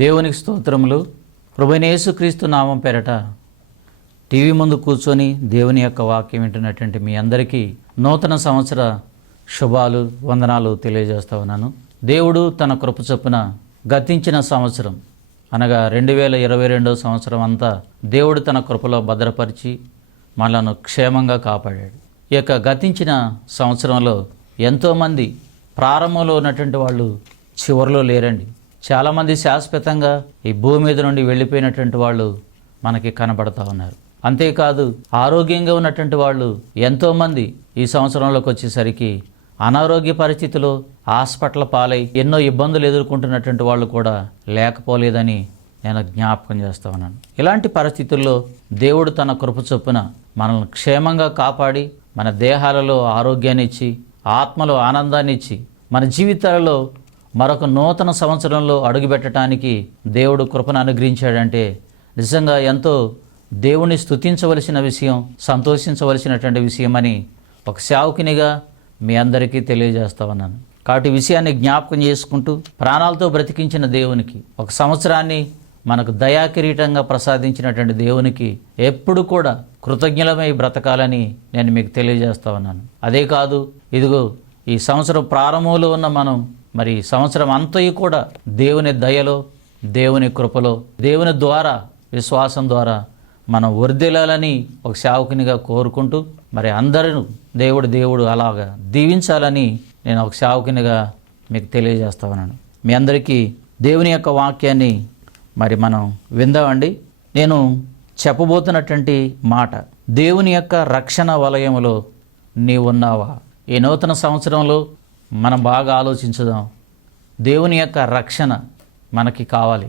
దేవునికి స్తోత్రములు. ప్రభువైన యేసుక్రీస్తు నామం పేరట టీవీ ముందు కూర్చొని దేవుని యొక్క వాక్యం వింటున్నటువంటి మీ అందరికీ నూతన సంవత్సర శుభాలు, వందనాలు తెలియజేస్తా ఉన్నాను. దేవుడు తన కృప చొప్పున గతించిన సంవత్సరం అనగా 2022 సంవత్సరం అంతా దేవుడు తన కృపలో భద్రపరిచి మనలను క్షేమంగా కాపాడాడు. ఈ యొక్క గతించిన సంవత్సరంలో ఎంతోమంది ప్రారంభంలో ఉన్నటువంటి వాళ్ళు చివరిలో లేరండి. చాలామంది శాశ్వతంగా ఈ భూమి మీద నుండి వెళ్ళిపోయినటువంటి వాళ్ళు మనకి కనబడతా ఉన్నారు. అంతేకాదు ఆరోగ్యంగా ఉన్నటువంటి వాళ్ళు ఎంతోమంది ఈ సంవత్సరంలోకి వచ్చేసరికి అనారోగ్య పరిస్థితిలో హాస్పిటల్ పాలై ఎన్నో ఇబ్బందులు ఎదుర్కొంటున్నటువంటి వాళ్ళు కూడా లేకపోలేదని నేను జ్ఞాపకం చేస్తా ఉన్నాను. ఇలాంటి పరిస్థితుల్లో దేవుడు తన కృప చొప్పున మనల్ని క్షేమంగా కాపాడి మన దేహాలలో ఆరోగ్యాన్ని ఇచ్చి ఆత్మలో ఆనందాన్ని ఇచ్చి మన జీవితాలలో మరొక నూతన సంవత్సరంలో అడుగుపెట్టడానికి దేవుడు కృపను అనుగ్రహించాడంటే నిజంగా ఎంతో దేవుని స్తుతించవలసిన విషయం, సంతోషించవలసినటువంటి విషయం అని ఒక సేవకునిగా మీ అందరికీ తెలియజేస్తా ఉన్నాను. కాబట్టి విషయాన్ని జ్ఞాపకం చేసుకుంటూ ప్రాణాలతో బ్రతికించిన దేవునికి, ఒక సంవత్సరాన్ని మనకు దయాకిరీటంగా ప్రసాదించినటువంటి దేవునికి ఎప్పుడు కూడా కృతజ్ఞులమై బ్రతకాలని నేను మీకు తెలియజేస్తా ఉన్నాను. అదే కాదు, ఇదిగో ఈ సంవత్సరం ప్రారంభంలో ఉన్న మనం మరి సంవత్సరం అంతయు కూడా దేవుని దయలో, దేవుని కృపలో, దేవుని ద్వారా, విశ్వాసం ద్వారా మనం వర్ధిల్లాలని ఒక సేవకునిగా కోరుకుంటూ మరి అందరూ దేవుడు అలాగా దీవించాలని నేను ఒక సేవకునిగా మీకు తెలియజేస్తా ఉన్నాను. మీ అందరికీ దేవుని యొక్క వాక్యాన్ని మరి మనం విందామండి. నేను చెప్పబోతున్నటువంటి మాట, దేవుని యొక్క రక్షణ వలయంలో నీవున్నావా? ఈ నూతన సంవత్సరంలో మనం బాగా ఆలోచించుదాం. దేవుని యొక్క రక్షణ మనకి కావాలి.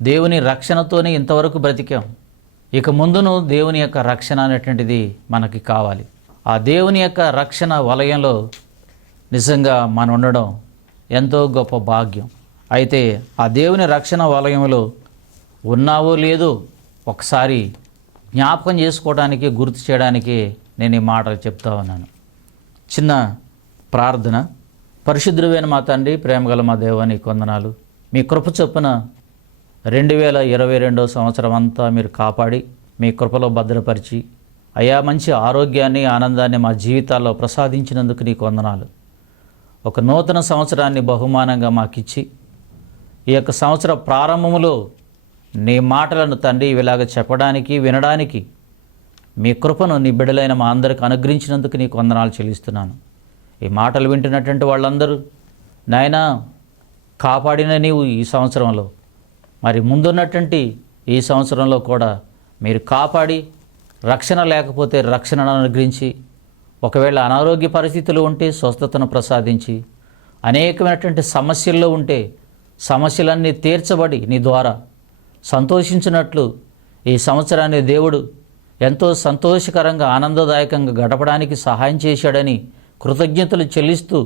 దేవుని రక్షణతోనే ఇంతవరకు బ్రతికాం. ఇక ముందును దేవుని యొక్క రక్షణ అనేటువంటిది మనకి కావాలి. ఆ దేవుని యొక్క రక్షణ వలయంలో నిజంగా మనం ఉండడం ఎంతో గొప్ప భాగ్యం. అయితే ఆ దేవుని రక్షణ వలయంలో ఉన్నావో లేదో ఒకసారి జ్ఞాపకం చేసుకోవడానికి, గుర్తు చేయడానికి నేను ఈ మాటలు చెప్తా ఉన్నాను. చిన్న ప్రార్థన. పరిశుద్ధుడైన మా తండ్రి, ప్రేమగల మా దేవాని వందనాలు. మీ కృప చొప్పున 2022 సంవత్సరం అంతా మీరు కాపాడి మీ కృపలో భద్రపరిచి అయా మంచి ఆరోగ్యాన్ని, ఆనందాన్ని మా జీవితాల్లో ప్రసాదించినందుకు నీకు వందనాలు. ఒక నూతన సంవత్సరాన్ని బహుమానంగా మాకిచ్చి ఈ యొక్క సంవత్సర ప్రారంభంలో నీ మాటలను తండ్రి ఇలాగ చెప్పడానికి, వినడానికి మీ కృపను నీ బిడ్డలైన మా అందరికి అనుగ్రహించినందుకు నీకు వందనాలు చెల్లిస్తున్నాను. ఈ మాటలు వింటున్నటువంటి వాళ్ళందరూ నాయనా కాపాడిన నీవు ఈ సంవత్సరంలో మరి ముందున్నటువంటి ఈ సంవత్సరంలో కూడా మీరు కాపాడి, రక్షణ లేకపోతే రక్షణను అనుగ్రహించి, ఒకవేళ అనారోగ్య పరిస్థితులు ఉంటే స్వస్థతను ప్రసాదించి, అనేకమైనటువంటి సమస్యల్లో ఉంటే సమస్యలన్నీ తీర్చబడి నీ ద్వారా సంతోషించినట్లు ఈ సంవత్సరాన్ని దేవుడు ఎంతో సంతోషకరంగా, ఆనందదాయకంగా గడపడానికి సహాయం చేశాడని కృతజ్ఞతలు చెల్లిస్తూ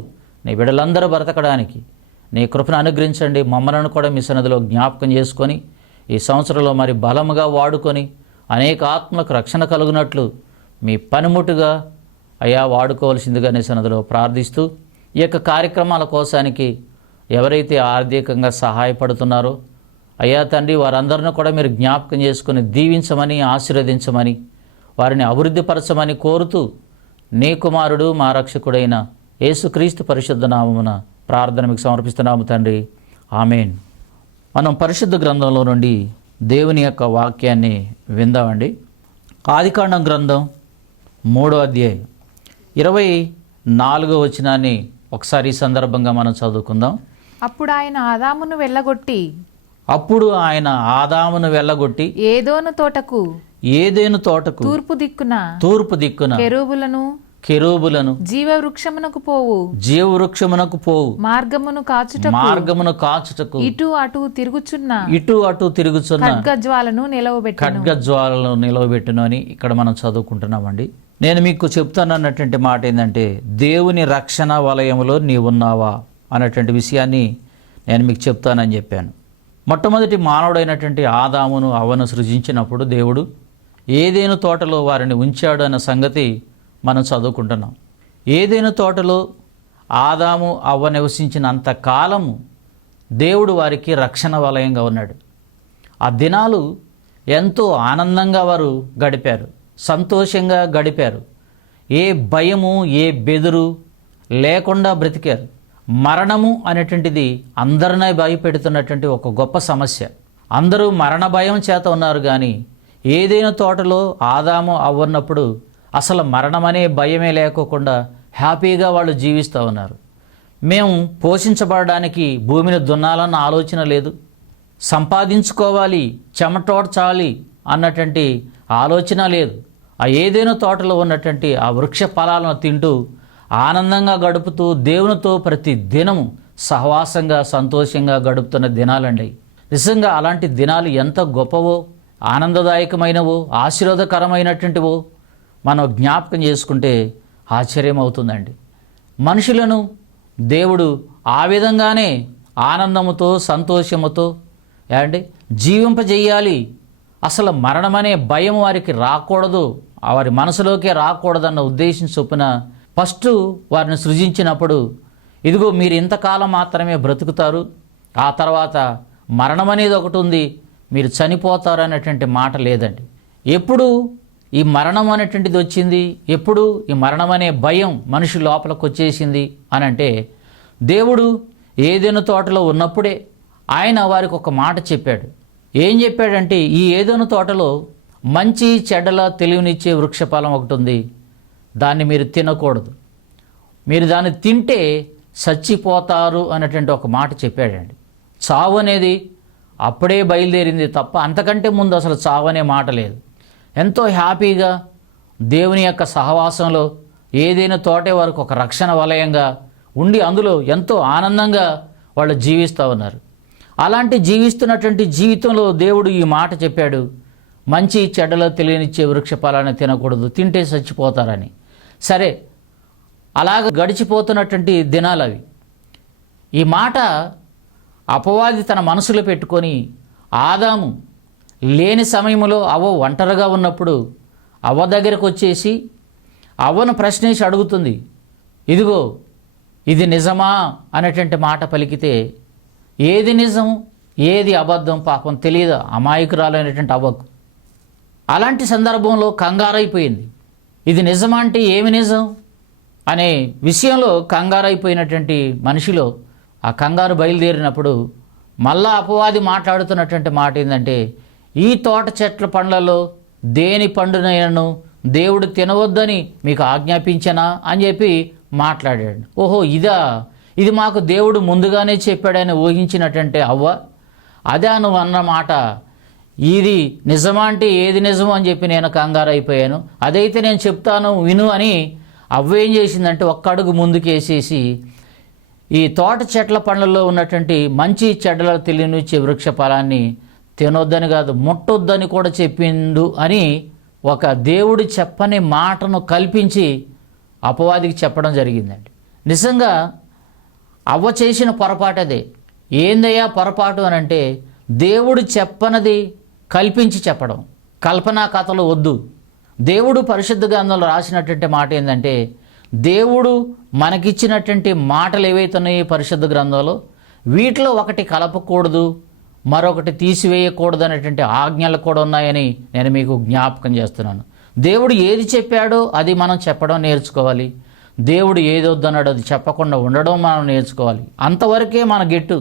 నీ బిడ్డలందరూ బ్రతకడానికి నీ కృపను అనుగ్రహించండి. మమ్మలను కూడా మీ సన్నిధిలో జ్ఞాపకం చేసుకొని ఈ సంవత్సరంలో మరి బలముగా వాడుకొని అనేక ఆత్మలకు రక్షణ కలుగునట్లు మీ పనిముట్టుగా అయా వాడుకోవాల్సిందిగా నీ సన్నిధిలో ప్రార్థిస్తూ ఈ యొక్క కార్యక్రమాల కోసానికి ఎవరైతే ఆర్థికంగా సహాయపడుతున్నారో అయ్యా తండ్రి వారందరిని కూడా మీరు జ్ఞాపకం చేసుకొని దీవించమని, ఆశీర్వదించమని, వారిని అభివృద్ధిపరచమని కోరుతూ నీ కుమారుడు మా రక్షకుడైన యేసుక్రీస్తు పరిశుద్ధ నామమున ప్రార్థన మీకు సమర్పిస్తున్నాము తండ్రి. ఆమేన్. మనం పరిశుద్ధ గ్రంథంలో నుండి దేవుని యొక్క వాక్యాన్ని విందామండి. ఆదికాండం గ్రంథం 3వ అధ్యాయం 24వ వచనాన్ని ఒకసారి ఈ సందర్భంగా మనం చదువుకుందాం. అప్పుడు ఆయన ఆదామును వెళ్ళగొట్టి ఏదోను తోటకు తూర్పు దిక్కున కెరూబులను జీవవృక్షమునకు పోవు మార్గమును కాచుటకు ఇటు అటు తిరుగుచున్న ఖడ్గజ్వాలను నిలవబెట్టును అని ఇక్కడ మనం చదువుకుంటున్నామండి. నేను మీకు చెప్తానన్నటువంటి మాట ఏంటంటే, దేవుని రక్షణ వలయంలో నీవున్నావా అన్నటువంటి విషయాన్ని నేను మీకు చెప్తానని చెప్పాను. మొట్టమొదటి మానవుడైనటువంటి ఆదామును అవ్వను సృజించినప్పుడు దేవుడు ఏదేను తోటలో వారిని ఉంచాడు అన్న సంగతి మనం చదువుకుంటున్నాం. ఏదేను తోటలో ఆదాము అవ్వ నివసించినంత కాలము దేవుడు వారికి రక్షణ వలయంగా ఉన్నాడు. ఆ దినాలు ఎంతో ఆనందంగా వారు గడిపారు, సంతోషంగా గడిపారు. ఏ భయము ఏ బెదురు లేకుండా బ్రతికారు. మరణము అనేటువంటిది అందరినీ భయపెడుతున్నటువంటి ఒక గొప్ప సమస్య. అందరూ మరణ భయం చేత ఉన్నారు, కానీ ఏదైనా తోటలో ఆదాము అవ్వన్నప్పుడు అసలు మరణం అనే భయమే లేకోకుండా హ్యాపీగా వాళ్ళు జీవిస్తూ ఉన్నారు. మేము పోషించబడడానికి భూమిని దున్నాలన్న ఆలోచన లేదు, సంపాదించుకోవాలి చెమటోడ్చాలి అన్నటువంటి ఆలోచన లేదు. ఆ ఏదైనా తోటలో ఉన్నటువంటి ఆ వృక్ష ఫలాలను తింటూ ఆనందంగా గడుపుతూ దేవునితో ప్రతి దినము సహవాసంగా సంతోషంగా గడుపుతున్న దినాలండి. నిజంగా అలాంటి దినాలు ఎంత గొప్పవో, ఆనందదాయకమైనవో, ఆశీర్వాదకరమైనటువంటివో మనం జ్ఞాపకం చేసుకుంటే ఆశ్చర్యం అవుతుందండి. మనుషులను దేవుడు ఆ విధంగానే ఆనందముతో సంతోషముతో జీవింపజేయాలి. అసలు మరణమనే భయం వారికి రాకూడదు, వారి మనసులోకే రాకూడదన్న ఉద్దేశం చొప్పున ఫస్ట్ వారిని సృజించినప్పుడు ఇదిగో మీరు ఇంతకాలం మాత్రమే బ్రతుకుతారు, ఆ తర్వాత మరణం అనేది ఒకటి ఉంది, మీరు చనిపోతారు అనేటువంటి మాట లేదండి. ఎప్పుడు ఈ మరణం అనేటువంటిది వచ్చింది, ఎప్పుడు ఈ మరణం అనే భయం మనిషి లోపలికి వచ్చేసింది అని అంటే దేవుడు ఏదెను తోటలో ఉన్నప్పుడే ఆయన వారికి ఒక మాట చెప్పాడు. ఏం చెప్పాడంటే, ఈ ఏదెను తోటలో మంచి చెడ్డల తెలివినిచ్చే వృక్షఫలం ఒకటి ఉంది, దాన్ని మీరు తినకూడదు, మీరు దాన్ని తింటే చచ్చిపోతారు అనేటువంటి ఒక మాట చెప్పాడండి. చావు అనేది అప్పుడే బయలుదేరింది తప్ప అంతకంటే ముందు అసలు చావు అనే మాట లేదు. ఎంతో హ్యాపీగా దేవుని యొక్క సహవాసంలో ఏదైనా తోటే వరకు ఒక రక్షణ వలయంగా ఉండి అందులో ఎంతో ఆనందంగా వాళ్ళు జీవిస్తూ ఉన్నారు. అలాంటి జీవిస్తున్నటువంటి జీవితంలో దేవుడు ఈ మాట చెప్పాడు, మంచి చెడ్డలో తెలియనిచ్చే వృక్ష ఫలాన్ని తినకూడదు, తింటే చచ్చిపోతారని. సరే, అలాగ గడిచిపోతున్నటువంటి దినాలు అవి. ఈ మాట అపవాది తన మనసులో పెట్టుకొని ఆదాము లేని సమయంలో అవ్వ ఒంటరిగా ఉన్నప్పుడు అవ్వ దగ్గరకు వచ్చేసి అవ్వను ప్రశ్నించి అడుగుతుంది, ఇదిగో ఇది నిజమా అనేటువంటి మాట పలికితే ఏది నిజం ఏది అబద్ధం పాపం తెలియదు అమాయకురాలైనటువంటి అవ్వకు. అలాంటి సందర్భంలో కంగారైపోయింది. ఇది నిజమా అంటే ఏమి నిజం అనే విషయంలో కంగారైపోయినటువంటి మనిషిలో ఆ కంగారు బయలుదేరినప్పుడు మళ్ళా అపవాది మాట్లాడుతున్నటువంటి మాట ఏంటంటే, ఈ తోట చెట్ల పండ్లలో దేని పండునైనను దేవుడు తినవద్దని మీకు ఆజ్ఞాపించనా అని చెప్పి మాట్లాడాడు. ఓహో ఇది మాకు దేవుడు ముందుగానే చెప్పాడని ఊహించినటువంటి అవ్వ, అదే నువ్వు అన్న మాట, ఇది నిజమా అంటే ఏది నిజమో అని చెప్పి నేను కంగారు అయిపోయాను, అదైతే నేను చెప్తాను విను అని అవ్వ ఏం చేసిందంటే ఒక్క అడుగు ముందుకేసేసి ఈ తోట చెట్ల పండ్లలో ఉన్నటువంటి మంచి చెడ్డల తెలియనిచ్చే వృక్ష ఫలాన్ని తినొద్దని కాదు ముట్టొద్దని కూడా చెప్పిండు అని ఒక దేవుడు చెప్పని మాటను కల్పించి అపవాదికి చెప్పడం జరిగిందండి. నిజంగా అవ్వ చేసిన పొరపాటు అదే. ఏందయ్యా పొరపాటు అని అంటే, దేవుడు చెప్పనది కల్పించి చెప్పడం. కల్పనా కథలు వద్దు. దేవుడు పరిశుద్ధ గ్రంథంలో రాసినటువంటి మాట ఏంటంటే, దేవుడు మనకిచ్చినటువంటి మాటలు ఏవైతే ఉన్నాయో పరిశుద్ధ గ్రంథంలో వీటిలో ఒకటి కలపకూడదు, మరొకటి తీసివేయకూడదు అనేటువంటి ఆజ్ఞలు కూడా ఉన్నాయని నేను మీకు జ్ఞాపకం చేస్తున్నాను. దేవుడు ఏది చెప్పాడో అది మనం చెప్పడం నేర్చుకోవాలి. దేవుడు ఏది వద్దన్నాడో అది చెప్పకుండా ఉండడం మనం నేర్చుకోవాలి. అంతవరకే మన గెట్టు,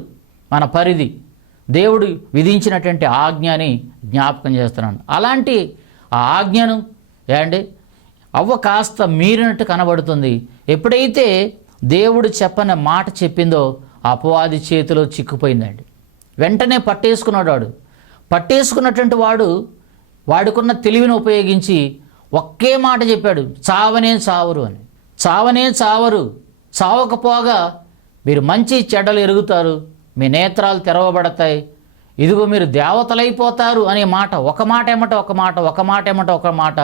మన పరిధి. దేవుడు విధించినటువంటి ఆజ్ఞని జ్ఞాపకం చేస్తున్నాను. అలాంటి ఆ ఆజ్ఞను అవ్వ కాస్త మీరినట్టు కనబడుతుంది. ఎప్పుడైతే దేవుడు చెప్పని మాట చెప్పిందో అపవాది చేతిలో చిక్కుపోయిందండి. వెంటనే పట్టేసుకున్నాడు. పట్టేసుకున్నటువంటి వాడుకున్న తెలివిని ఉపయోగించి ఒకే మాట చెప్పాడు, చావనే చావరు అని. చావనే చావరు, చావకపోగా మీరు మంచి చెడ్డలు ఎరుగుతారు, మీ నేత్రాలు తెరవబడతాయి, ఇదిగో మీరు దేవతలైపోతారు అనే మాట. ఒక మాట ఏమట ఒక మాట, ఒక మాట ఏమట ఒక మాట.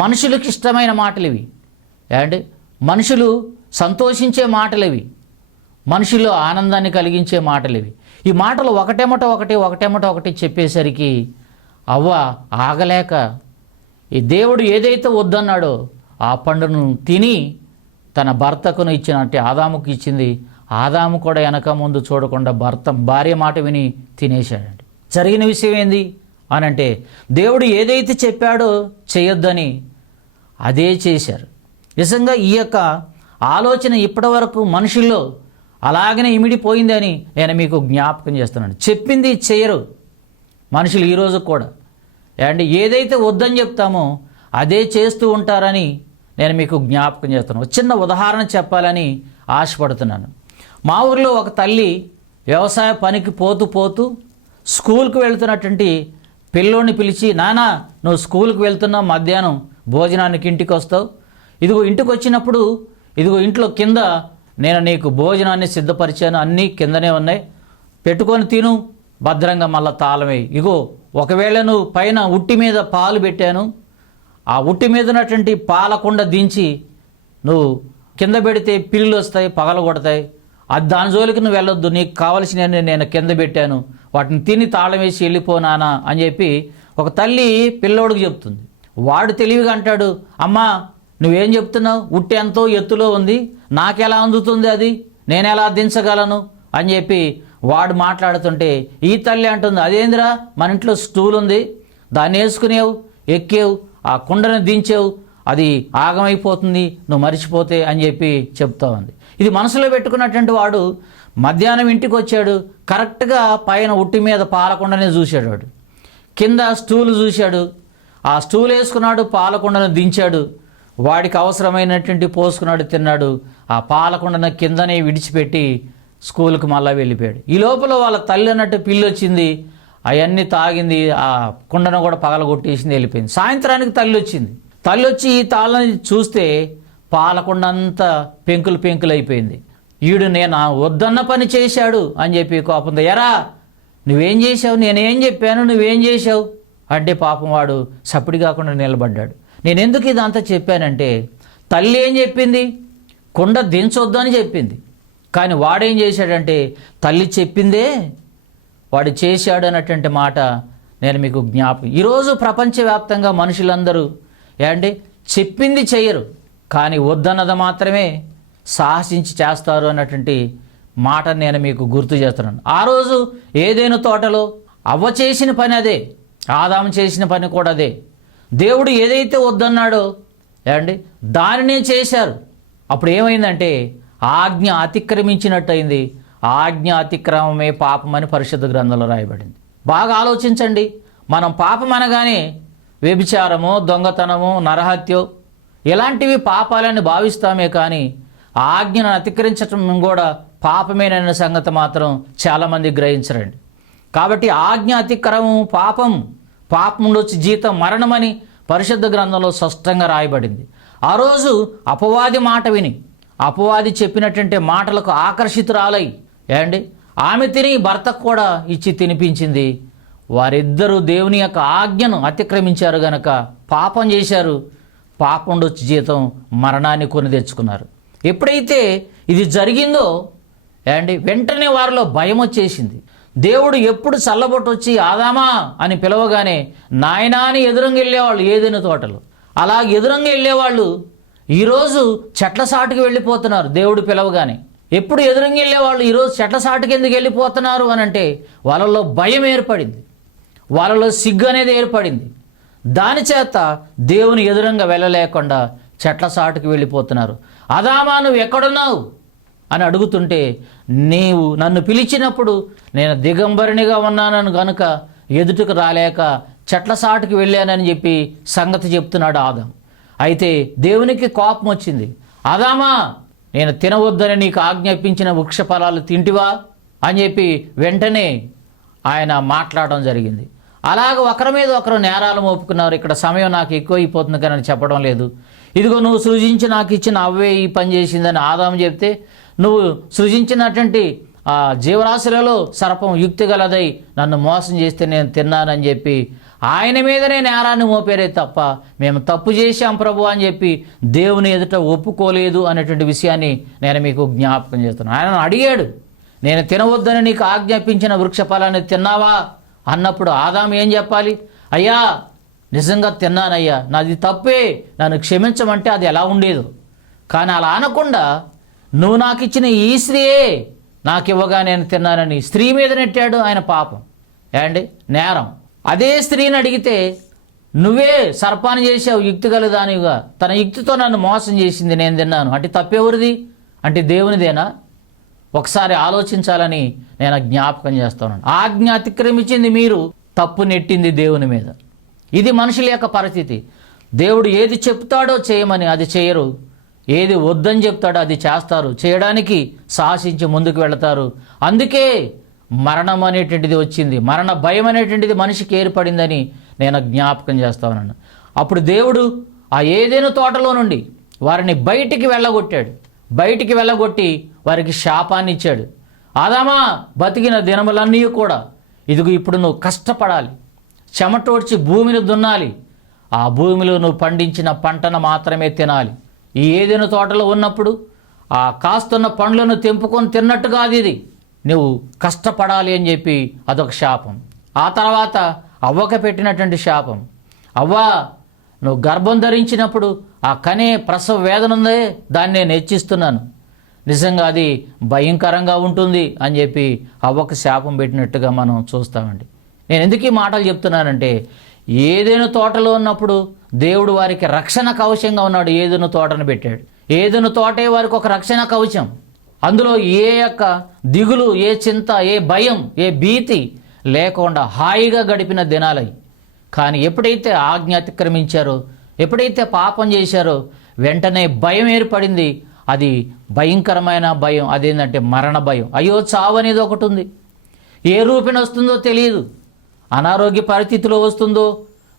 మనుషులకు ఇష్టమైన మాటలు ఇవి. మనుషులు సంతోషించే మాటలు ఇవి, మనుషుల్లో ఆనందాన్ని కలిగించే మాటలు ఇవి. ఈ మాటలు ఒకటేమట ఒకటి చెప్పేసరికి అవ్వ ఆగలేక ఈ దేవుడు ఏదైతే వద్దన్నాడో ఆ పండును తిని తన భర్తకును ఇచ్చినట్టు ఆదాముకు ఇచ్చింది. ఆదాము కూడా వెనక ముందు చూడకుండా భార్య మాట విని తినేశాడండి. జరిగిన విషయం ఏంది అనంటే దేవుడు ఏదైతే చెప్పాడో చేయొద్దని అదే చేశారు. నిజంగా ఈ యొక్క ఆలోచన ఇప్పటి వరకు మనుషుల్లో అలాగనే ఇమిడిపోయిందని నేను మీకు జ్ఞాపకం చేస్తున్నాను. చెప్పింది చేయరు మనుషులు ఈరోజు కూడా. అండ్ ఏదైతే వద్దని చెప్తామో అదే చేస్తూ ఉంటారని నేను మీకు జ్ఞాపకం చేస్తున్నాను. చిన్న ఉదాహరణ చెప్పాలని ఆశపడుతున్నాను. మా ఊరిలో ఒక తల్లి వ్యవసాయ పనికి పోతూ స్కూల్కి వెళ్తున్నటువంటి పిల్లోని పిలిచి, నానా నువ్వు స్కూల్కి వెళ్తున్నావు, మధ్యాహ్నం భోజనానికి ఇంటికి వస్తావు, ఇదిగో ఇంటికి వచ్చినప్పుడు ఇదిగో ఇంట్లో కింద నేను నీకు భోజనాన్ని సిద్ధపరిచాను, అన్నీ కిందనే ఉన్నాయి, పెట్టుకొని తిను, భద్రంగా మళ్ళీ తాళం వేయి. ఇగో ఒకవేళ నువ్వు పైన ఉట్టి మీద పాలు పెట్టాను, ఆ ఉట్టి మీద ఉన్నటువంటి పాలకుండ దించి నువ్వు కింద పెడితే పిల్లులు వస్తాయి, పగల కొడతాయి, అది దాని జోలికి నువ్వు వెళ్ళొద్దు, నీకు కావలసినవి నేను కింద పెట్టాను, వాటిని తిని తాళం వేసి వెళ్ళిపోనానా అని చెప్పి ఒక తల్లి పిల్లోడికి చెప్తుంది. వాడు తెలివిగా అంటాడు, అమ్మా నువ్వేం చెప్తున్నావు, ఉట్టి ఎంతో ఎత్తులో ఉంది, నాకెలా అందుతుంది, అది నేను ఎలా దించగలను అని చెప్పి వాడు మాట్లాడుతుంటే ఈ తల్లి అంటుంది, అదేందిరా మన ఇంట్లో స్టూల్ ఉంది, దాన్ని వేసుకునేవు, ఎక్కేవు, ఆ కుండను దించేవు, అది ఆగమైపోతుంది నువ్వు మరిచిపోతే అని చెప్పి చెప్తా ఉంది. ఇది మనసులో పెట్టుకున్నటువంటి వాడు మధ్యాహ్నం ఇంటికి వచ్చాడు, కరెక్ట్గా పైన ఉట్టి మీద పాలకుండనే చూశాడు. వాడు కింద స్టూల్ చూశాడు, ఆ స్టూల్ వేసుకున్నాడు, పాలకుండను దించాడు, వాడికి అవసరమైనటువంటి పోసుకున్నాడు, తిన్నాడు, ఆ పాలకుండను కిందనే విడిచిపెట్టి స్కూల్కి మళ్ళీ వెళ్ళిపోయాడు. ఈ లోపల వాళ్ళ తల్లి అన్నట్టు పిల్లి వచ్చింది, అవన్నీ తాగింది, ఆ కుండను కూడా పగలగొట్టేసింది, వెళ్ళిపోయింది. సాయంత్రానికి తల్లి వచ్చింది. తల్లి వచ్చి ఈ తాళ్ళని చూస్తే పాలకుండ అంతా పెంకులు అయిపోయింది. ఈడు నేను వద్దన్న పని చేశాడు అని చెప్పి కోపంతో, ఎరా నువ్వేం చేశావు, నేనేం చెప్పాను, నువ్వేం చేశావు అంటే పాపం వాడు సప్పుడు కాకుండా నిలబడ్డాడు. నేను ఎందుకు ఇదంతా చెప్పానంటే తల్లి ఏం చెప్పింది, కుండ దించొద్దు అని చెప్పింది, కానీ వాడేం చేశాడంటే తల్లి చెప్పిందే వాడు చేశాడు అన్నటువంటి మాట నేను మీకు జ్ఞాపకం. ఈరోజు ప్రపంచవ్యాప్తంగా మనుషులందరూ ఏంటి చెప్పింది చెయ్యరు, కానీ వద్దన్నది మాత్రమే సాహసించి చేస్తారు అన్నటువంటి మాట నేను మీకు గుర్తు చేస్తున్నాను. ఆ రోజు ఏదైనా తోటలో అవ్వ చేసిన పని అదే, ఆదాము చేసిన పని కూడా అదే. దేవుడు ఏదైతే వద్దన్నాడో ఏమండి దానినే చేశారు. అప్పుడు ఏమైందంటే ఆజ్ఞ అతిక్రమించినట్టు అయింది. ఆజ్ఞ అతిక్రమమే పాపమని పరిశుద్ధ గ్రంథంలో రాయబడింది. బాగా ఆలోచించండి. మనం పాపం అనగానే వ్యభిచారమో, దొంగతనమో, నరహత్యో ఇలాంటివి పాపాలని భావిస్తామే, కానీ ఆజ్ఞను అతిక్రమించటం కూడా పాపమేనన్న సంగతి మాత్రం చాలామంది గ్రహించరండి. కాబట్టి ఆజ్ఞ అతిక్రమం పాపం వచ్చి జీతం మరణమని పరిశుద్ధ గ్రంథంలో స్పష్టంగా రాయబడింది. ఆ రోజు అపవాది మాట విని అపవాది చెప్పినటువంటి మాటలకు ఆకర్షితురాలై ఏమండి ఆమె తిని భర్తకు కూడా ఇచ్చి తినిపించింది. వారిద్దరూ దేవుని యొక్క ఆజ్ఞను అతిక్రమించారు గనక పాపం చేశారు. పాపం వచ్చి జీతం మరణాన్ని కొని తెచ్చుకున్నారు. ఎప్పుడైతే ఇది జరిగిందో ఏమండి వెంటనే వారిలో భయం వచ్చేసింది. దేవుడు ఎప్పుడు చల్లబొట్టు వచ్చి ఆదామా అని పిలవగానే నాయనా అని ఎదురంగా వెళ్ళేవాళ్ళు ఏదైనా తోటలు. అలా ఎదురంగా వెళ్ళేవాళ్ళు ఈరోజు చెట్ల సాటుకి వెళ్ళిపోతున్నారు. దేవుడు పిలవగానే ఎప్పుడు ఎదురంగా వెళ్ళేవాళ్ళు ఈరోజు చెట్ల సాటుకి ఎందుకు వెళ్ళిపోతున్నారు అని అంటే వాళ్ళలో భయం ఏర్పడింది, వాళ్ళలో సిగ్గు అనేది ఏర్పడింది. దాని చేత దేవుని ఎదురంగా వెళ్ళలేకుండా చెట్ల సాటుకి వెళ్ళిపోతున్నారు. ఆదామా నువ్వు ఎక్కడున్నావు అని అడుగుతుంటే నీవు నన్ను పిలిచినప్పుడు నేను దిగంబరినిగా ఉన్నానని గనుక ఎదుటకు రాలేక చెట్ల సాటుకి వెళ్ళానని చెప్పి సంగతి చెప్తున్నాడు ఆదాం. అయితే దేవునికి కోపం వచ్చింది. ఆదామా నేను తినవద్దని నీకు ఆజ్ఞాపించిన వృక్ష ఫలాలు తింటివా అని చెప్పి వెంటనే ఆయన మాట్లాడడం జరిగింది. అలాగ ఒకరి మీద ఒకరు నేరాలు మోపుకున్నారు. ఇక్కడ సమయం నాకు ఎక్కువ అయిపోతుంది కానీ చెప్పడం లేదు. ఇదిగో నువ్వు సృజించి నాకు ఇచ్చిన అవ్వే ఈ పని చేసిందని ఆదాము చెప్తే, నువ్వు సృజించినటువంటి జీవరాశులలో సర్పం యుక్తి గలదై నన్ను మోసం చేస్తే నేను తిన్నానని చెప్పి ఆయన మీదనే నేరాన్ని మోపేరే తప్ప మేము తప్పు చేశాం ప్రభు అని చెప్పి దేవుని ఎదుట ఒప్పుకోలేదు అనేటువంటి విషయాన్ని నేను మీకు జ్ఞాపకం చేస్తున్నాను. ఆయన అడిగాడు, నేను తినవద్దని నీకు ఆజ్ఞాపించిన వృక్ష ఫలాన్ని తిన్నావా అన్నప్పుడు ఆదాము ఏం చెప్పాలి? అయ్యా నిజంగా తిన్నానయ్యా, నాది తప్పే, నన్ను క్షమించమంటే అది ఎలా ఉండేదో. కానీ అలా అనకుండా నువ్వు నాకు ఇచ్చిన ఈ స్త్రీయే నాకు ఇవ్వగా నేను తిన్నానని స్త్రీ మీద నెట్టాడు ఆయన పాపం. ఏమండి, నేరం. అదే స్త్రీని అడిగితే నువ్వే సర్పాన్ని చేసావు యుక్తి గల దానివిగా, తన యుక్తితో నన్ను మోసం చేసింది, నేను తిన్నాను అంటే తప్పెవరిది అంటే దేవునిదేనా? ఒకసారి ఆలోచించాలని నేను జ్ఞాపకం చేస్తున్నాను. ఆజ్ఞ అతిక్రమించింది మీరు, తప్పు నెట్టింది దేవుని మీద. ఇది మనుషుల యొక్క పరిస్థితి. దేవుడు ఏది చెప్తాడో చేయమని అది చేయరు, ఏది వద్దని చెప్తాడో అది చేస్తారు, చేయడానికి సాహసించి ముందుకు వెళతారు. అందుకే మరణం అనేటువంటిది వచ్చింది, మరణ భయం అనేటువంటిది మనిషికి ఏర్పడిందని నేను జ్ఞాపకం చేస్తా ఉన్నాను. అప్పుడు దేవుడు ఆ ఏదైనా తోటలో నుండి వారిని బయటికి వెళ్ళగొట్టాడు. బయటికి వెళ్ళగొట్టి వారికి శాపాన్ని ఇచ్చాడు. ఆదామా, బతికిన దినములన్నీ కూడా ఇదిగో ఇప్పుడు నువ్వు కష్టపడాలి, చెమటోడ్చి భూమిని దున్నాలి, ఆ భూమిలో నువ్వు పండించిన పంటను మాత్రమే తినాలి. ఈ ఏదైనా తోటలో ఉన్నప్పుడు ఆ కాస్తున్న పండ్లను తెంపుకొని తిన్నట్టు కాదు ఇది, నువ్వు కష్టపడాలి అని చెప్పి అదొక శాపం. ఆ తర్వాత అవ్వక పెట్టినటువంటి శాపం, అవ్వా నువ్వు గర్భం ధరించినప్పుడు ఆ కనే ప్రసవ వేదన ఉందే దాన్ని నేను హెచ్చిస్తున్నాను, నిజంగా అది భయంకరంగా ఉంటుంది అని చెప్పి అవ్వకు శాపం పెట్టినట్టుగా మనం చూస్తామండి. నేను ఎందుకు ఈ మాటలు చెప్తున్నానంటే, ఏదైనా తోటలో ఉన్నప్పుడు దేవుడు వారికి రక్షణ కవచంగా ఉన్నాడు. ఏదైనా తోటను పెట్టాడు. ఏదైనా తోటే వారికి ఒక రక్షణ కవచం. అందులో ఏ యొక్క దిగులు, ఏ చింత, ఏ భయం, ఏ భీతి లేకుండా హాయిగా గడిపిన దినాలై. కానీ ఎప్పుడైతే ఆజ్ఞ అతిక్రమించారో, ఎప్పుడైతే పాపం చేశారో వెంటనే భయం ఏర్పడింది. అది భయంకరమైన భయం. అదేంటంటే మరణ భయం. అయ్యో, చావు అనేది ఒకటి ఉంది. ఏ రూపిన వస్తుందో తెలియదు. అనారోగ్య పరిస్థితిలో వస్తుందో,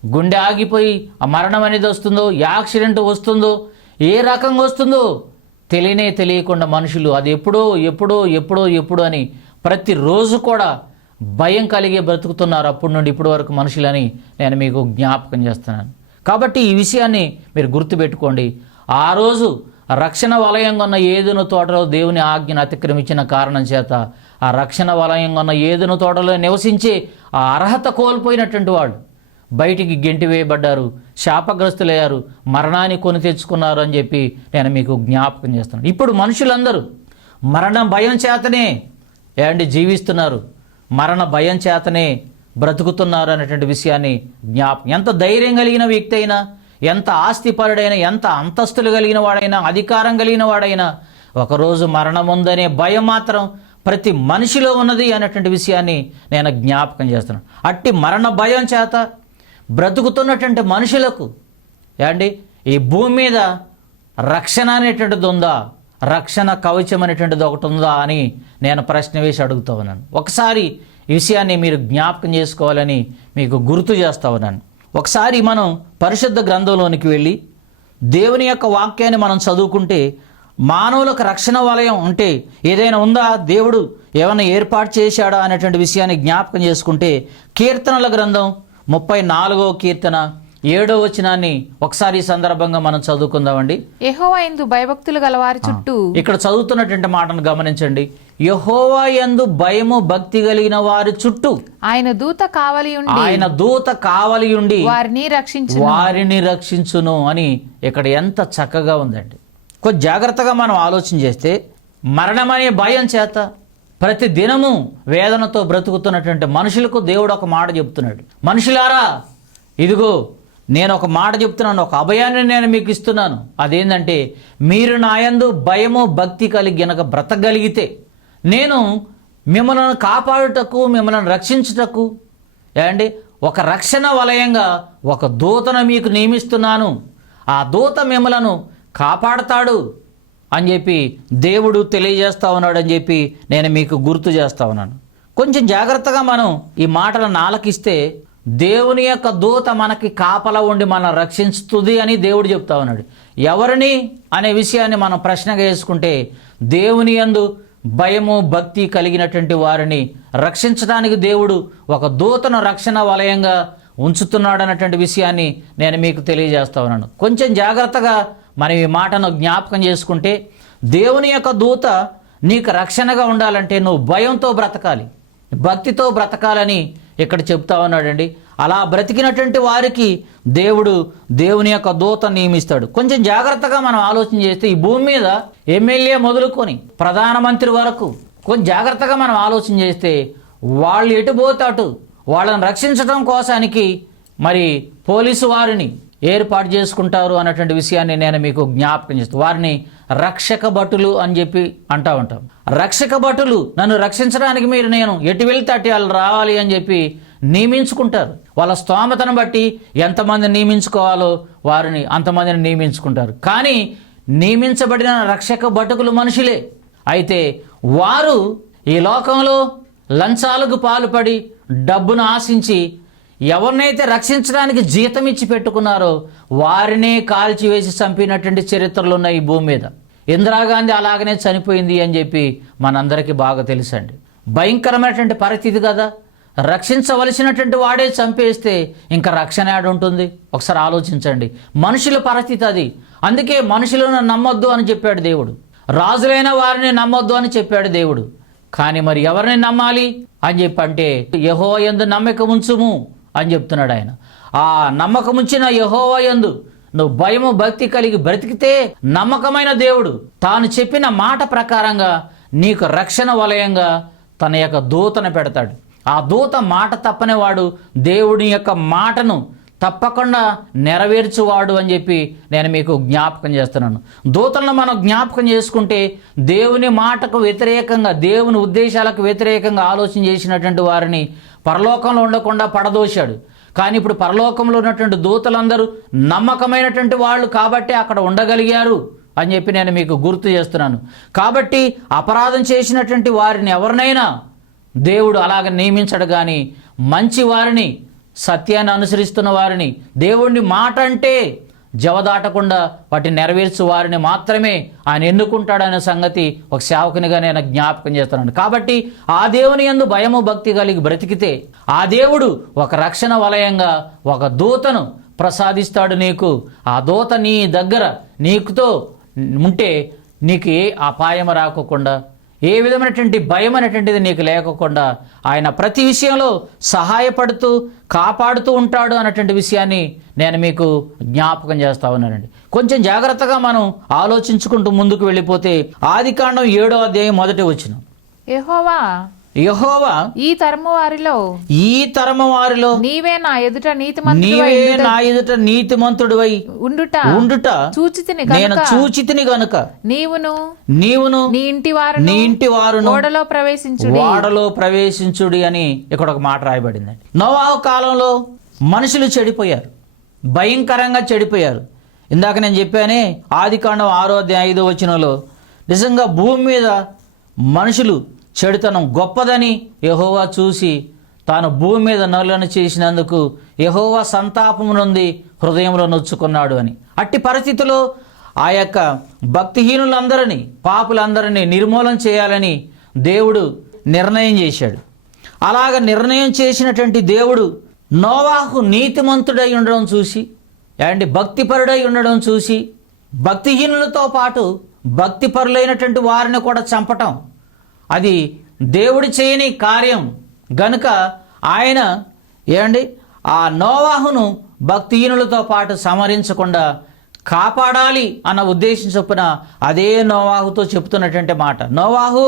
గుండె ఆగిపోయి ఆ మరణం అనేది వస్తుందో, యాక్సిడెంట్ వస్తుందో, ఏ రకంగా వస్తుందో తెలియకుండా మనుషులు అది ఎప్పుడో ఎప్పుడో ఎప్పుడో ఎప్పుడు అని ప్రతిరోజు కూడా భయం కలిగి బ్రతుకుతున్నారు. అప్పటి నుండి ఇప్పటి వరకు మనుషులని నేను మీకు జ్ఞాపకం చేస్తున్నాను. కాబట్టి ఈ విషయాన్ని మీరు గుర్తుపెట్టుకోండి. ఆ రోజు రక్షణ వలయంగా ఉన్న ఏదైనా తోటలో దేవుని ఆజ్ఞను అతిక్రమించిన కారణం చేత ఆ రక్షణ వలయంగా ఉన్న ఏదైనా తోటలో నివసించి ఆ అర్హత కోల్పోయినటువంటి వాళ్ళు బయటికి గెంటి వేయబడ్డారు, శాపగ్రస్తులయ్యారు, మరణాన్ని కొని తెచ్చుకున్నారు అని చెప్పి నేను మీకు జ్ఞాపకం చేస్తున్నాను. ఇప్పుడు మనుషులందరూ మరణ భయం చేతనే జీవిస్తున్నారు, మరణ భయం చేతనే బ్రతుకుతున్నారు అనేటువంటి విషయాన్ని జ్ఞాపకం. ఎంత ధైర్యం కలిగిన వ్యక్తి అయినా, ఎంత ఆస్తిపరుడైనా, ఎంత అంతస్తులు కలిగిన వాడైనా, అధికారం కలిగిన వాడైనా ఒకరోజు మరణం ఉందనే భయం మాత్రం ప్రతి మనిషిలో ఉన్నది అనేటువంటి విషయాన్ని నేను జ్ఞాపకం చేస్తున్నాను. అట్టి మరణ భయం చేత బ్రతుకుతున్నటువంటి మనుషులకు ఈ భూమి మీద రక్షణ అనేటువంటిది ఉందా, రక్షణ కవచం అనేటువంటిది ఒకటి ఉందా అని నేను ప్రశ్న వేసి అడుగుతూ ఉన్నాను. ఒకసారి ఈ విషయాన్ని మీరు జ్ఞాపకం చేసుకోవాలని మీకు గుర్తు చేస్తూ ఉన్నాను. ఒకసారి మనం పరిశుద్ధ గ్రంథంలోనికి వెళ్ళి దేవుని యొక్క వాక్యాన్ని మనం చదువుకుంటే మానవులకు రక్షణ వలయం అంటే ఏదైనా ఉందా, దేవుడు ఏమైనా ఏర్పాటు చేశాడా అనేటువంటి విషయాన్ని జ్ఞాపకం చేసుకుంటే కీర్తనల గ్రంథం 34వ కీర్తన 7వ వచనాన్ని ఒకసారి ఈ సందర్భంగా మనం చదువుకుందామండి. యెహోవా యందు భయభక్తులు గలవారి చుట్టూ, ఇక్కడ చదువుతున్నటువంటి మాటను గమనించండి. యెహోవా యందు భయము భక్తి కలిగిన వారి చుట్టూ ఆయన దూత కావలి ఉండి వారిని రక్షించును అని ఇక్కడ ఎంత చక్కగా ఉందండి. కొంచెం జాగ్రత్తగా మనం ఆలోచన చేస్తే మరణమనే భయం చేత ప్రతి దినము వేదనతో బ్రతుకుతున్నటువంటి మనుషులకు దేవుడు ఒక మాట చెప్తున్నాడు. మనుషులారా, ఇదిగో నేను ఒక మాట చెప్తున్నాను, ఒక అభయాన్ని నేను మీకు ఇస్తున్నాను. అదేంటంటే మీరు నాయందు భయము భక్తి కలిగి గనక బ్రతకగలిగితే నేను మిమ్మల్ని కాపాడుటకు, మిమ్మల్ని రక్షించుటకు ఒక రక్షణ వలయంగా ఒక దూతను మీకు నియమిస్తున్నాను. ఆ దూత మిమ్మలను కాపాడతాడు అని చెప్పి దేవుడు తెలియజేస్తా ఉన్నాడు అని చెప్పి నేను మీకు గుర్తు చేస్తా ఉన్నాను. కొంచెం జాగ్రత్తగా మనం ఈ మాటలను ఆలకిస్తే దేవుని యొక్క దూత మనకి కాపలా ఉండి మనం రక్షిస్తుంది అని దేవుడు చెప్తా ఉన్నాడు. ఎవరిని అనే విషయాన్ని మనం ప్రశ్నగా వేసుకుంటే దేవుని యందు భయము భక్తి కలిగినటువంటి వారిని రక్షించడానికి దేవుడు ఒక దూతను రక్షణ వలయంగా ఉంచుతున్నాడు అన్నటువంటి విషయాన్ని నేను మీకు తెలియజేస్తా ఉన్నాను. కొంచెం జాగ్రత్తగా మనం ఈ మాటను జ్ఞాపకం చేసుకుంటే దేవుని యొక్క దూత నీకు రక్షణగా ఉండాలంటే నువ్వు భయంతో బ్రతకాలి, భక్తితో బ్రతకాలని ఇక్కడ చెప్తా ఉన్నాడండి. అలా బ్రతికినటువంటి వారికి దేవుని యొక్క దూత నియమిస్తాడు. కొంచెం జాగ్రత్తగా మనం ఆలోచన చేస్తే ఈ భూమి మీద ఎమ్మెల్యే మొదలుకొని ప్రధానమంత్రి వరకు కొంచెం జాగ్రత్తగా మనం ఆలోచన చేస్తే వాళ్ళు ఎటు పోతే అటు వాళ్ళని రక్షించడం కోసానికి మరి పోలీసు వారిని ఏర్పాటు చేసుకుంటారు అన్నటువంటి విషయాన్ని నేను మీకు జ్ఞాపకం చేస్తాను. వారిని రక్షక భటులు అని చెప్పి అంటూ ఉంటాం. రక్షక భటులు నన్ను రక్షించడానికి నేను ఎటు వెళ్తే అటు వాళ్ళు రావాలి అని చెప్పి నియమించుకుంటారు. వాళ్ళ స్తోమతను బట్టి ఎంతమంది నియమించుకోవాలో వారిని అంతమందిని నియమించుకుంటారు. కానీ నియమించబడిన రక్షక భటుకులు మనుషులే. అయితే వారు ఈ లోకంలో లంచాలకు పాల్పడి డబ్బును ఆశించి ఎవరినైతే రక్షించడానికి జీతం ఇచ్చి పెట్టుకున్నారో వారినే కాల్చివేసి చంపినటువంటి చరిత్రలు ఉన్నాయి ఈ భూమి మీద. ఇందిరాగాంధీ అలాగనే చనిపోయింది అని చెప్పి మనందరికీ బాగా తెలుసండి. భయంకరమైనటువంటి పరిస్థితి కదా. రక్షించవలసినటువంటి వాడే చంపేస్తే ఇంకా రక్షణ ఏడ ఉంటుంది? ఒకసారి ఆలోచించండి. మనుషుల పరిస్థితి అది. అందుకే మనుషులను నమ్మొద్దు అని చెప్పాడు దేవుడు. రాజులైన వారిని నమ్మొద్దు అని చెప్పాడు దేవుడు. కానీ మరి ఎవరిని నమ్మాలి అని చెప్పి అంటే యెహోవా యందు నమ్మకం ఉంచుము అని చెప్తున్నాడు ఆయన. ఆ నమ్మకం ఉంచిన యెహోవా యందు నువ్వు భయము భక్తి కలిగి బ్రతికితే నమ్మకమైన దేవుడు తాను చెప్పిన మాట ప్రకారంగా నీకు రక్షణ వలయంగా తన యొక్క దూతను పెడతాడు. ఆ దూత మాట తప్పనివాడు దేవుడి యొక్క మాటను తప్పకుండా నెరవేర్చువాడు అని చెప్పి నేను మీకు జ్ఞాపకం చేస్తున్నాను. దూతలను మనం జ్ఞాపకం చేసుకుంటే దేవుని మాటకు వ్యతిరేకంగా దేవుని ఉద్దేశాలకు వ్యతిరేకంగా ఆలోచన చేసినటువంటి వారిని పరలోకంలో ఉండకుండా పడదోశాడు. కానీ ఇప్పుడు పరలోకంలో ఉన్నటువంటి దూతలందరూ నమ్మకమైనటువంటి వాళ్ళు కాబట్టి అక్కడ ఉండగలిగారు అని చెప్పి నేను మీకు గుర్తు చేస్తున్నాను. కాబట్టి అపరాధం చేసినటువంటి వారిని ఎవరినైనా దేవుడు అలాగ నియమించడు. కానీ మంచి వారిని, సత్యాన్ని అనుసరిస్తున్న వారిని, దేవుడిని మాట అంటే జవదాటకుండా వాటిని నెరవేర్చు వారిని మాత్రమే ఆయన ఎన్నుకుంటాడనే సంగతి ఒక సేవకునిగా నేను జ్ఞాపకం చేస్తున్నాను. కాబట్టి ఆ దేవుని యందు భయము భక్తి కలిగి బ్రతికితే ఆ దేవుడు ఒక రక్షణ వలయంగా ఒక దూతను ప్రసాదిస్తాడు నీకు. ఆ దూత నీ దగ్గర నీకుతో ఉంటే నీకు ఏ అపాయం రాకోకుండా, ఏ విధమైనటువంటి భయం అనేటువంటిది నీకు లేకుండా ఆయన ప్రతి విషయంలో సహాయపడుతూ కాపాడుతూ ఉంటాడు అన్నటువంటి విషయాన్ని నేను మీకు జ్ఞాపకం చేస్తా ఉన్నానండి. కొంచెం జాగ్రత్తగా మనం ఆలోచించుకుంటూ ముందుకు వెళ్ళిపోతే ఆదికాండం 7వ అధ్యాయం 1వ వచనం, యెహోవా ఈ తరము వారిలో నీవే నా ఎదుట నీతిమంతుడివై ఉండుట నేను చూచితిని గనుక నీవును నీ ఇంటి వారును ఓడలో ప్రవేశించుడి అని ఇక్కడ ఒక మాట రాయబడిందండి. నోవాహు కాలంలో మనుషులు చెడిపోయారు, భయంకరంగా చెడిపోయారు. ఇందాక నేను చెప్పానే ఆదికాండం 6వ అధ్యాయం 5వ వచనంలో నిజంగా భూమి మీద మనుషులు చెడుతనం గొప్పదని యెహోవా చూసి తాను భూమి మీద నరులను చేసినందుకు యెహోవా సంతాపము నుండి హృదయంలో నొచ్చుకున్నాడు అని. అట్టి పరిస్థితిలో ఆ యొక్క భక్తిహీనులందరినీ, పాపులందరినీ నిర్మూలన చేయాలని దేవుడు నిర్ణయం చేశాడు. అలాగ నిర్ణయం చేసినటువంటి దేవుడు నోవాహు నీతిమంతుడై ఉండడం చూసి, భక్తిపరుడై ఉండడం చూసి, భక్తిహీనులతో పాటు భక్తిపరులైనటువంటి వారిని కూడా చంపటం అది దేవుడు చేయని కార్యం గనుక ఆయన ఆ నోవాహును భక్తిహీనులతో పాటు సంహరించకుండా కాపాడాలి అన్న ఉద్దేశం చొప్పున అదే నోవాహుతో చెప్తున్నటువంటి మాట, నోవాహు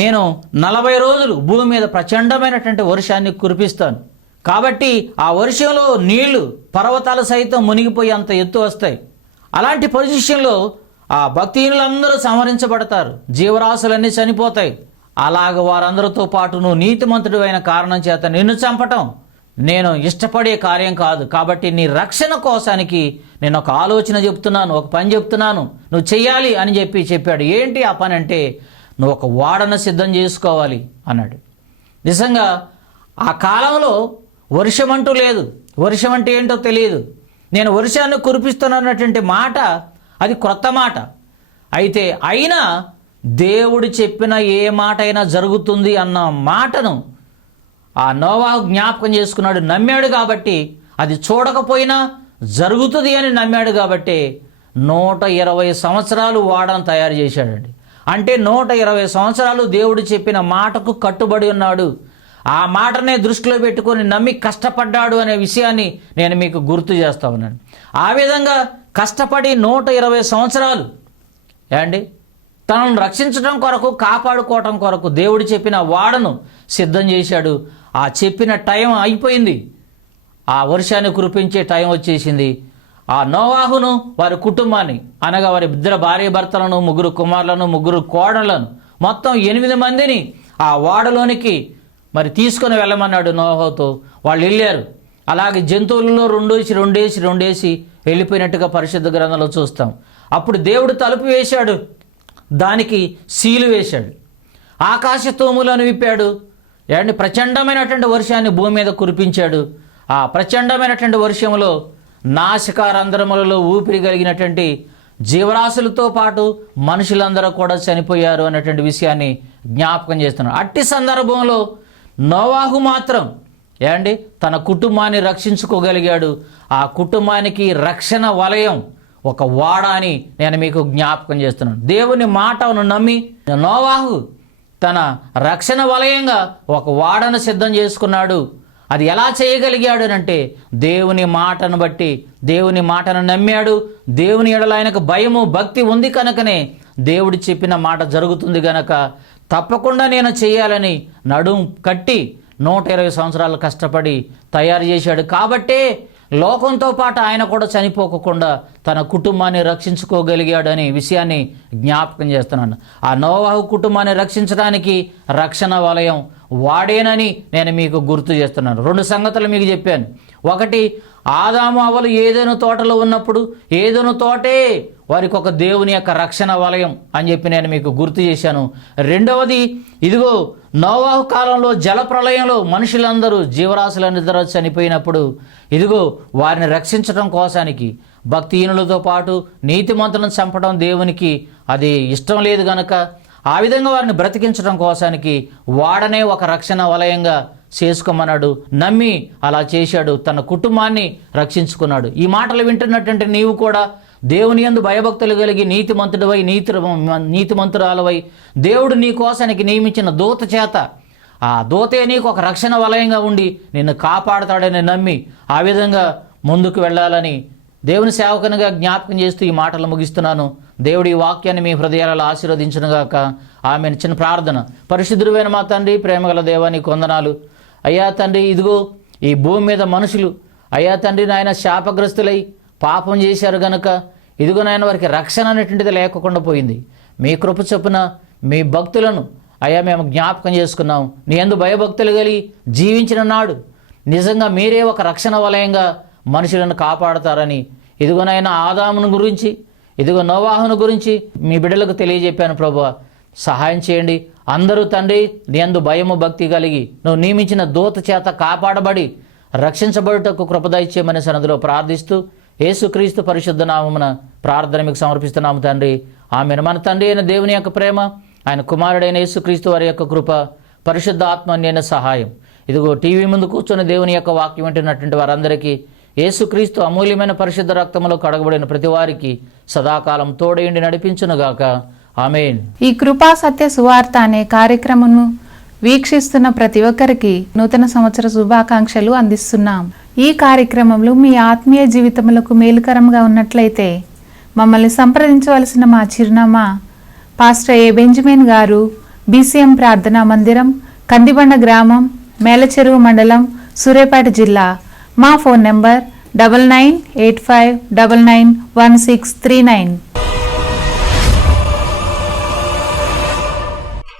నేను 40 రోజులు భూమి మీద ప్రచండమైనటువంటి వర్షాన్ని కురిపిస్తాను. కాబట్టి ఆ వర్షంలో నీళ్లు పర్వతాలు సైతం మునిగిపోయి అంత ఎత్తు వస్తాయి. అలాంటి పొజిషన్లో ఆ భక్తిహీనులందరూ సంహరించబడతారు, జీవరాశులన్నీ చనిపోతాయి. అలాగ వారందరితో పాటు నువ్వు నీతిమంతుడు అయిన కారణం చేత నిన్ను చంపటం నేను ఇష్టపడే కార్యం కాదు. కాబట్టి నీ రక్షణ కోసానికి నేను ఒక ఆలోచన చెప్తున్నాను, ఒక పని చెప్తున్నాను, నువ్వు చెయ్యాలి అని చెప్పాడు. ఏంటి ఆ పని అంటే నువ్వు ఒక ఓడను సిద్ధం చేసుకోవాలి అన్నాడు. నిజంగా ఆ కాలంలో వర్షం అంటూ లేదు, వర్షం అంటే ఏంటో తెలియదు. నేను వర్షాన్ని కురిపిస్తున్నానటువంటి మాట అది క్రొత్త మాట. అయినా దేవుడు చెప్పిన ఏ మాట అయినా జరుగుతుంది అన్న మాటను ఆ నోవాహు జ్ఞాపకం చేసుకున్నాడు, నమ్మాడు. కాబట్టి అది చూడకపోయినా జరుగుతుంది అని నమ్మాడు. కాబట్టి 120 సంవత్సరాలు ఓడను తయారు చేశాడండి. అంటే 120 సంవత్సరాలు దేవుడు చెప్పిన మాటకు కట్టుబడి ఉన్నాడు. ఆ మాటనే దృష్టిలో పెట్టుకొని నమ్మి కష్టపడ్డాడు అనే విషయాన్ని నేను మీకు గుర్తు చేస్తా ఉన్నాను. ఆ విధంగా కష్టపడి 120 సంవత్సరాలు ఏమండి తనను రక్షించడం కొరకు, కాపాడుకోవటం కొరకు దేవుడు చెప్పిన వాడను సిద్ధం చేశాడు. ఆ చెప్పిన టైం అయిపోయింది. ఆ వర్షాన్ని కురిపించే టైం వచ్చేసింది. ఆ నోవాహును వారి కుటుంబాన్ని, అనగా వారి ఇద్దరు భార్య భర్తలను, 3 కుమారులను, 3 కోడళ్లను, మొత్తం 8 మందిని ఆ ఓడలోనికి మరి తీసుకొని వెళ్ళమన్నాడు నోవాహుతో. వాళ్ళు వెళ్ళారు. అలాగే జంతువులలో రెండేసి వెళ్ళిపోయినట్టుగా పరిశుద్ధ గ్రంథంలో చూస్తాం. అప్పుడు దేవుడు తలుపు వేశాడు, దానికి సీలు వేశాడు, ఆకాశ తూములను విప్పాడు, ఏమండి ప్రచండమైనటువంటి వర్షాన్ని భూమి మీద కురిపించాడు. ఆ ప్రచండమైనటువంటి వర్షంలో నాసికారంధ్రములలో ఊపిరి కలిగినటువంటి జీవరాశులతో పాటు మనుషులందరూ కూడా చనిపోయారు అన్నటువంటి విషయాన్ని జ్ఞాపకం చేస్తున్నాడు. అట్టి సందర్భంలో నోవాహు మాత్రం ఏమండి తన కుటుంబాన్ని రక్షించుకోగలిగాడు. ఆ కుటుంబానికి రక్షణ వలయం ఒక వాడ అని నేను మీకు జ్ఞాపకం చేస్తున్నాను. దేవుని మాటను నమ్మి నోవాహు తన రక్షణ వలయంగా ఒక వాడను సిద్ధం చేసుకున్నాడు. అది ఎలా చేయగలిగాడు అంటే దేవుని మాటను బట్టి, దేవుని మాటను నమ్మాడు. దేవుని ఎడల ఆయనకు భయము భక్తి ఉంది కనుకనే దేవుడు చెప్పిన మాట జరుగుతుంది గనక తప్పకుండా నేను చేయాలని నడుం కట్టి 120 సంవత్సరాలు కష్టపడి తయారు చేశాడు. కాబట్టే లోకంతో పాటు ఆయన కూడా చనిపోకుండా తన కుటుంబాన్ని రక్షించుకోగలిగాడనే విషయాన్ని జ్ఞాపకం చేస్తున్నాను. ఆ నోవాహు కుటుంబాన్ని రక్షించడానికి రక్షణ వలయం వాడేనని నేను మీకు గుర్తు చేస్తున్నాను. 2 సంగతులు మీకు చెప్పాను. ఒకటి, ఆదాము అవ్వలు ఏదైనా తోటలో ఉన్నప్పుడు ఏదైనా తోటే వారికి ఒక దేవుని యొక్క రక్షణ వలయం అని చెప్పి నేను మీకు గుర్తు చేశాను. రెండవది, ఇదిగో నోవాహు కాలంలో జలప్రలయంలో మనుషులందరూ, జీవరాశులందరూ చనిపోయినప్పుడు ఇదిగో వారిని రక్షించడం కోసానికి భక్తిహీనులతో పాటు నీతిమంతులను చంపడం దేవునికి అది ఇష్టం లేదు గనక ఆ విధంగా వారిని బ్రతికించడం కోసానికి వాడనే ఒక రక్షణ వలయంగా చేసుకోమన్నాడు. నమ్మి అలా చేశాడు. తన కుటుంబాన్ని రక్షించుకున్నాడు. ఈ మాటలు వింటున్నటువంటి నీవు కూడా దేవుని యందు భయభక్తులు కలిగి నీతిమంతుడివై నీతిమంతురాలవై దేవుడు నీ కోసానికి నియమించిన దూత చేత ఆ దూతే నీకు ఒక రక్షణ వలయంగా ఉండి నిన్ను కాపాడుతాడని నమ్మి ఆ విధంగా ముందుకు వెళ్ళాలని దేవుని సేవకునిగా జ్ఞాపకం చేస్తూ ఈ మాటలు ముగిస్తున్నాను. దేవుడి వాక్యాన్ని మీ హృదయాలలో ఆశీర్వదించునుగాక. ఆమె చిన్న ప్రార్థన. పరిశుద్ధుడైన మా తండ్రి, ప్రేమగల దేవా నీకు వందనాలు. అయ్యా తండ్రి, ఇదిగో ఈ భూమి మీద మనుషులు అయ్యా తండ్రి నాయన శాపగ్రస్తులై పాపం చేశారు గనుక ఇదిగో నాయన వారికి రక్షణ అనేటువంటిది లేకుండా పోయింది. మీ కృప చొప్పున మీ భక్తులను అయ్యా మేము జ్ఞాపకం చేసుకున్నాం. నీ యందు భయభక్తులు కలిగి జీవించిన నాడు నిజంగా మీరే ఒక రక్షణ వలయంగా మనుషులను కాపాడతారని ఇదిగోనైనా ఆదామును గురించి, ఇదిగో నోవాహును గురించి మీ బిడ్డలకు తెలియజెప్పాను. ప్రభువా సహాయం చేయండి. అందరూ తండ్రి నీ యందు భయము భక్తి కలిగి నువ్వు నియమించిన దూత చేత కాపాడబడి రక్షించబడుటకు కృప దయచేయమని సన్నిధిలో ప్రార్థిస్తూ యేసుక్రీస్తు పరిశుద్ధ నామమున ప్రార్థన మీకు సమర్పిస్తున్నాము తండ్రి. ఆమెను. మన తండ్రి అయిన దేవుని యొక్క ప్రేమ, ఆయన కుమారుడైన యేసుక్రీస్తు వారి యొక్క కృప, పరిశుద్ధ ఆత్మ అన్యైన సహాయం ఇదిగో టీవీ ముందు కూర్చొని దేవుని యొక్క వాక్యం వింటున్నటువంటి వారందరికీ యేసుక్రీస్తు అమూల్యమైన పరిశుద్ధ రక్తములో కడగబడిన ప్రతి వారికి సదాకాలం తోడేండి నడిపించునుగాక. ఆమేన్. ఈ కృపా సత్య సువార్త అనే కార్యక్రమను వీక్షిస్తున్న ప్రతి ఒక్కరికి నూతన సంవత్సర శుభాకాంక్షలు అందిస్తున్నాం. ఈ కార్యక్రమంలో మీ ఆత్మీయ జీవితములకు మేలుకరంగా ఉన్నట్లయితే మమ్మల్ని సంప్రదించవలసిన మా చిరునామా పాస్టర్ ఏ బెంజమిన్ గారు, BCM ప్రార్థనా మందిరం, కందిబండ గ్రామం, మేలచెరువు మండలం, సూర్యాపేట జిల్లా. మా ఫోన్ నెంబర్ 9985991639.